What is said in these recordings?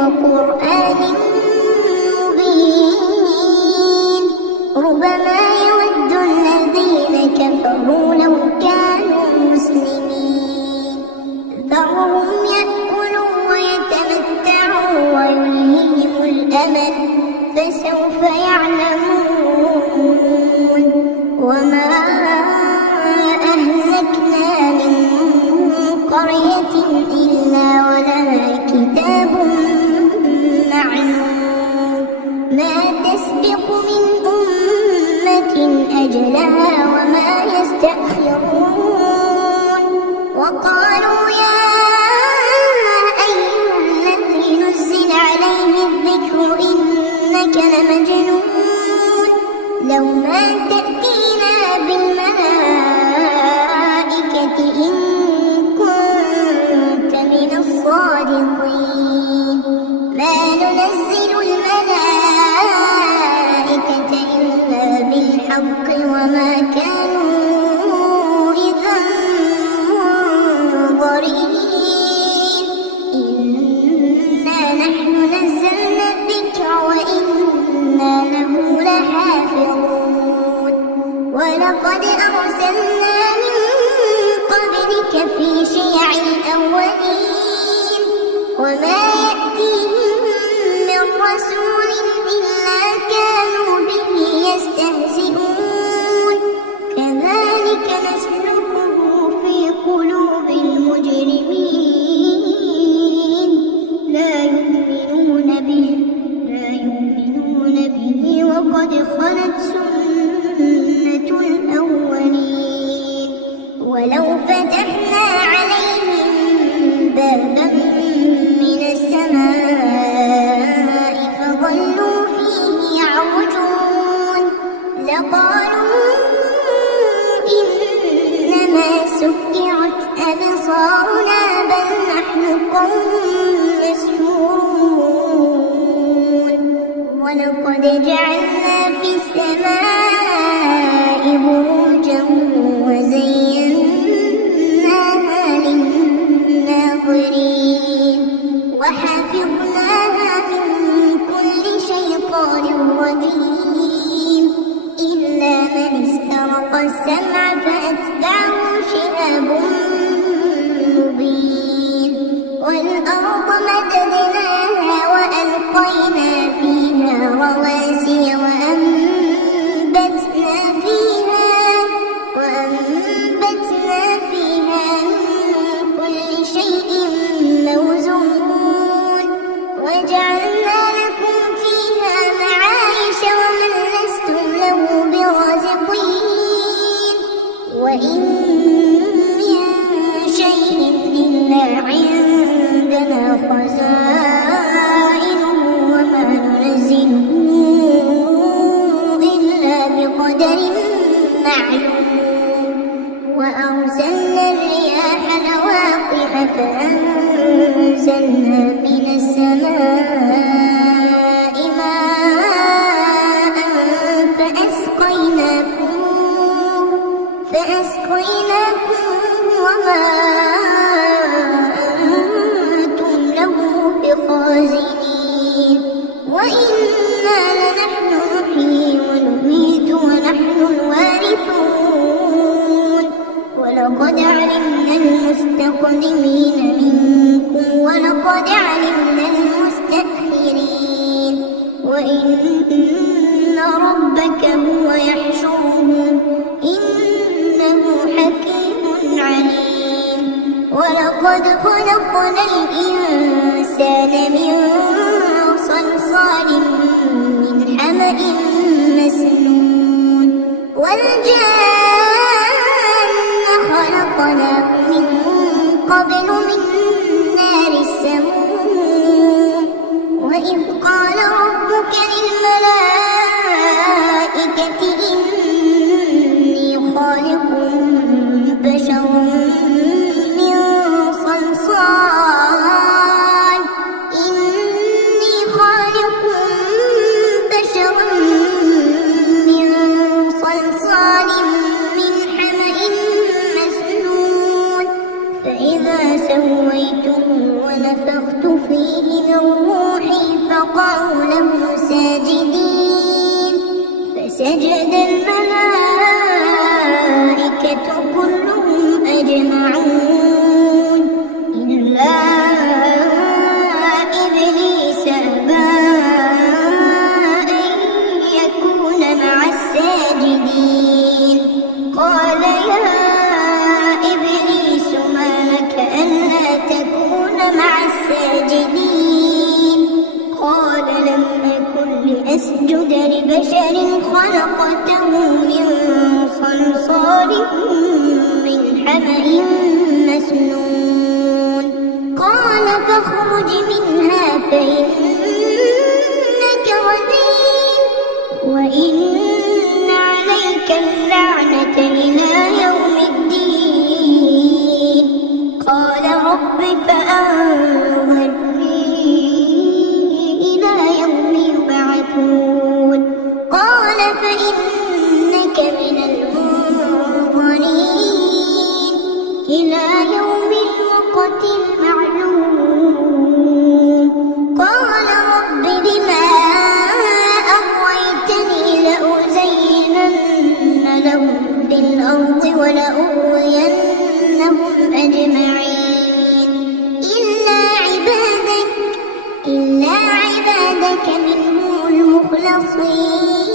وقرآن مبين ربما يود الذين كفروا لو كانوا مسلمين ذرهم يأكلوا ويتمتعوا ويلههم الأمل فسوف يعلمون وما أهلكنا من قرية إلا ولها كتاب معلوم ما تسبق من أمة أجلها وما يستأخرون وقالوا يا أيها الذي نزل عليه الذكر إنك لمجنون لو ما تأتينا بالملائكة إن كنت من الصادقين ما ننزل الملائكة إلا بالحق وما كانوا إذا منظرين إنا نحن نزلنا الذكر وإنا له لحافظون ولقد أرسلنا من قبلك في شيع الأولين وما يأتيهم من رسول إلا كانوا به يستهزئون كذلك نسلكه في قلوب المجرمين لا يؤمنون به وقد خلت سنة الأولين ولو فتحنا عليهم بابا من السماء فظلوا فيه يعرجون لقالوا إنما سكرت أبصارنا بل نحن قوم مسحورون ولقد جعلنا في السماء بروجا وزيناها للناظرين وحفظناها من كل شيطان رجيم إلا من استرق السمع فأتبعه شهاب مبين والأرض مددناها وألقينا فيها رواسي وأنبتنا فيها من كل شيء موزون وجعلنا لكم فيها معايش ومن لستم له برازقين وإن من شيء إلا عندنا خزائنه وما ننزله إلا بقدر معلوم وأرسلنا الرياح لواقح فأنزلنا من السماء ماء فأسقيناكم وما أنتم له بخازنين وإنا لنحن نحيي ونميت ونحن الوارثون ولقد علمنا المستقدمين منكم ولقد علمنا المستأخرين وإن ربك هو يحشرهم إنه حكيم عليم ولقد خلقنا الإنسان من صلصال من حمأ مسنون والجان خلقناه من قبل من نار السموم وإذ قال ربك للملائكة إني خالق بشرا من صلصال من صلصال سويته ونفخت فيه من روحي فقعوا له ساجدين فسجد الملائكة كلهم أجمعون إلا إبليس أبى أن يكون مع الساجدين قال يا إبليس ما لك ألا تكون مع الساجدين قال لم أكن لأسجد لبشر خلقته من صلصال من حمأ مسنون قال فاخرج منها فإنك رجيم وإن عليك اللعنة إلى يوم الدين قال رب فأنظرني إلى يوم يبعثون قال فإنك من المنظرين إلى يوم الوقت المعلوم قال رب بما أغويتني لأزينن لهم في الأرض ولأغوينهم أجمعين إلا عبادك منهم المخلصين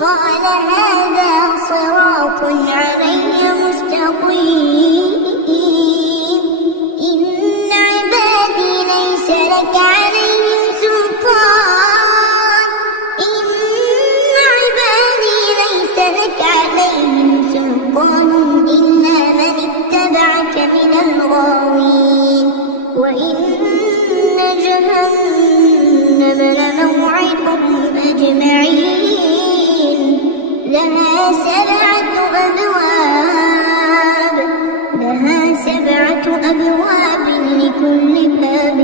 قال هذا صراط علي مستقيم إن عبادي ليس لك عليهم سلطان إلا من اتبعك من الغاوين وإن جهنم لموعدهم أجمعين لها سبعة أبواب لكل باب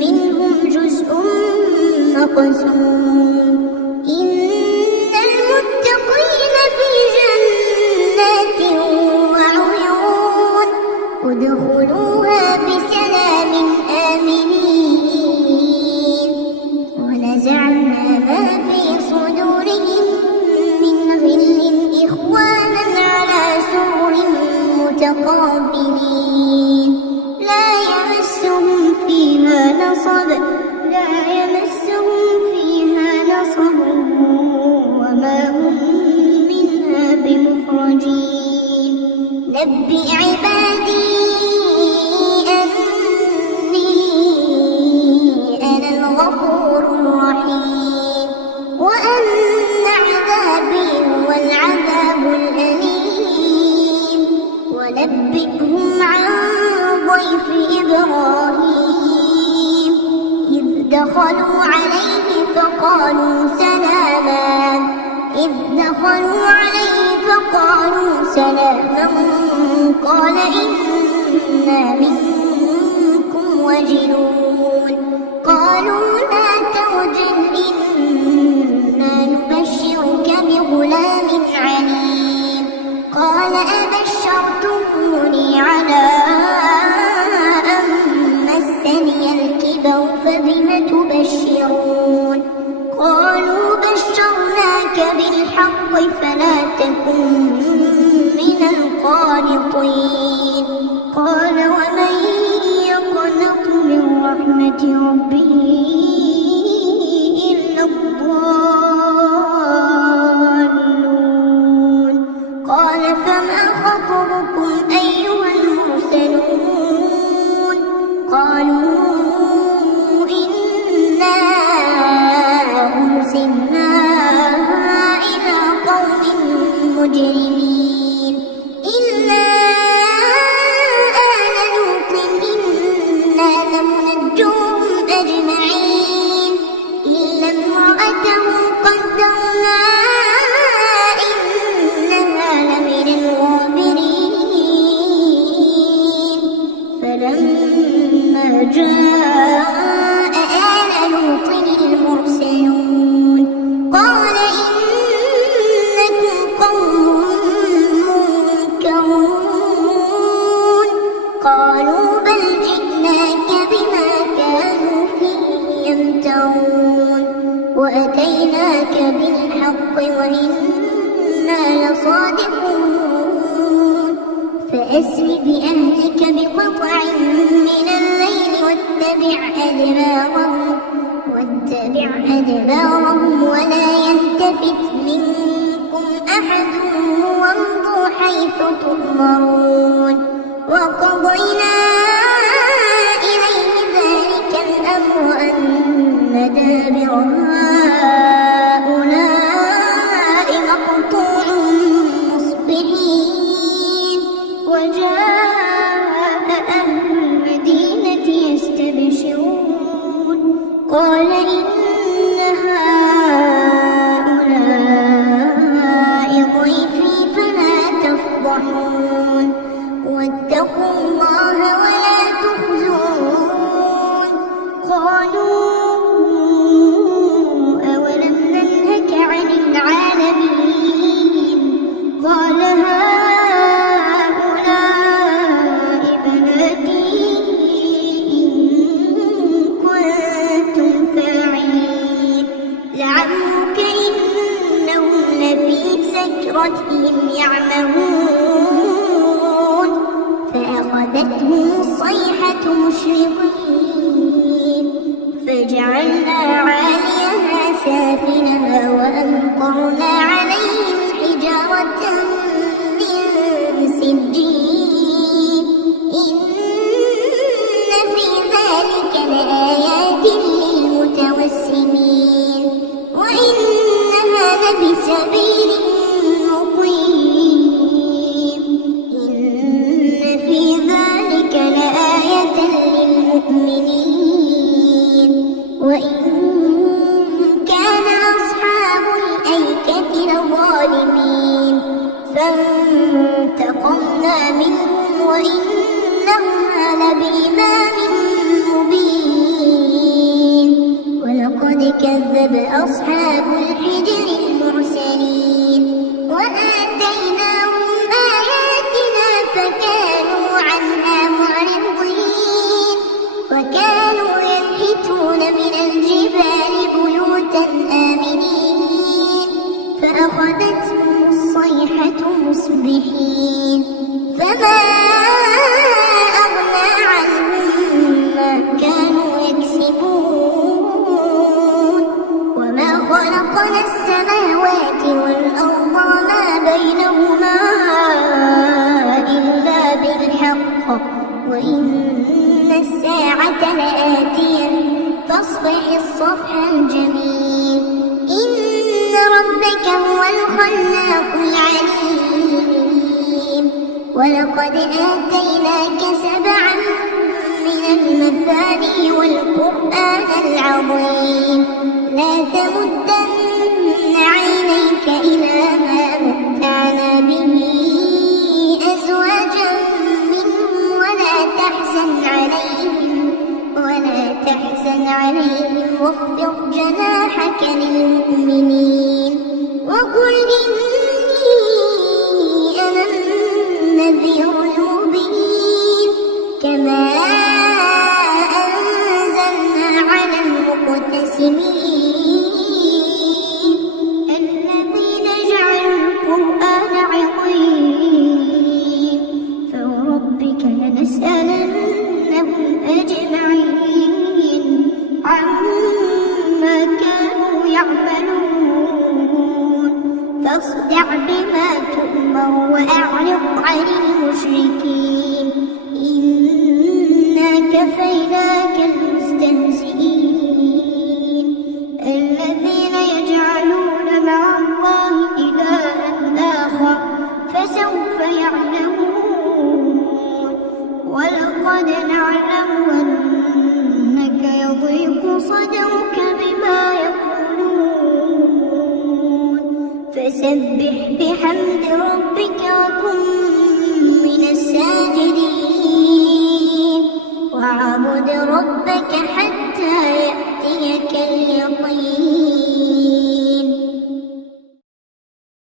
منهم جزء مقسوم إن المتقين في جنات وعيون ادخلوها بسلام آمنين ونزعنا ما في صدورهم من غل إخوانا على سرر متقابلين لا يمسهم فيها نصب وما هم منها بمخرجين نبئ عبادي أني أنا الغفور الرحيم وأن عذابي هو العذاب الأليم ونبئهم عن ضيف إبراهيم إذ دخلوا عليه فقالوا سلاما قال إنا منكم وجلون قالوا لا توجل إنا نبشرك بغلام عليم قال أبشرتموني على أن مسني الكبر فبم تبشرون قالوا بشرناك بالحق فلا تكن من القانطين قال ومن يقنط من رحمة ربه إلا الضالون قال فما خطبكم أيها المرسلون قالوا إنا أرسلنا إلى قوم مجرمين إلا آل لوط إنا لمنجوهم أجمعين قالوا بل جئناك بما كانوا فيه يمترون وأتيناك بالحق وإنا لصادقون فأسر بأهلك بقطع من الليل واتبع أدبارهم ولا يلتفت منكم أحد وامضوا حيث تؤمرون وقضينا إليه ذلك الأمر أن دابر هؤلاء مقطوع مصبحين وجاء أهل المدينة يستبشرون قال إن هؤلاء ضيفي فلا تفضحون واتقوا الله ولا تخزون قالوا أولم ننهك عن العالمين قال هؤلاء بناتي إن كنتم فاعلين لعمرك إنهم لفي سكرتهم يعمهون فأخذتهم الصيحة مشرقين فجعلنا عاليها سافلها وأمطرنا عليهم حجارة من سجيل إن في ذلك لآيات للمتوسمين وإنها لبسبيل مقيم إن في ذلك لآية للمؤمنين وإن كان أصحاب الأيكة لظالمين فانتقمنا منهم وإنهما لبإمام مبين ولقد كذب أصحاب الحجر المرسلين وآتيناهم آياتنا فكانوا عنها معرضين وكانوا ينحتون من الجبال بيوتا آمنين فأخذتهم الصيحة مصبحين فما أغنى عنهم ما كانوا يكسبون وما خلقنا السماوات والأرض وما بينهما إلا بالحق وإن الساعة لآتية فاصفح الصفح الجميل إن ربك هو الخلاق العليم ولقد آتيناك 7 من المثاني والقرآن العظيم لا تمدن عينيك إلى ما متعنا به أزواجا منهم ولا تحزن عليهم واخفض جناحك للمؤمنين وقل إني أنا النذير المبين كما أنزلنا على المقتسمين الذين جعلوا القرآن عظيم فوربك لنسألنهم أجمعين عما كانوا يعملون فاصدع بما تؤمر وأعرض عن المشركين إنا كفيناك المستهزئين الذين يجعلون مع الله إلها آخر فسوف يعلمون ولقد نعلم أنك يضيق صدرك بما يقولون فسبح بحمد ربك وكن من الساجدين واعبد ربك حتى يأتي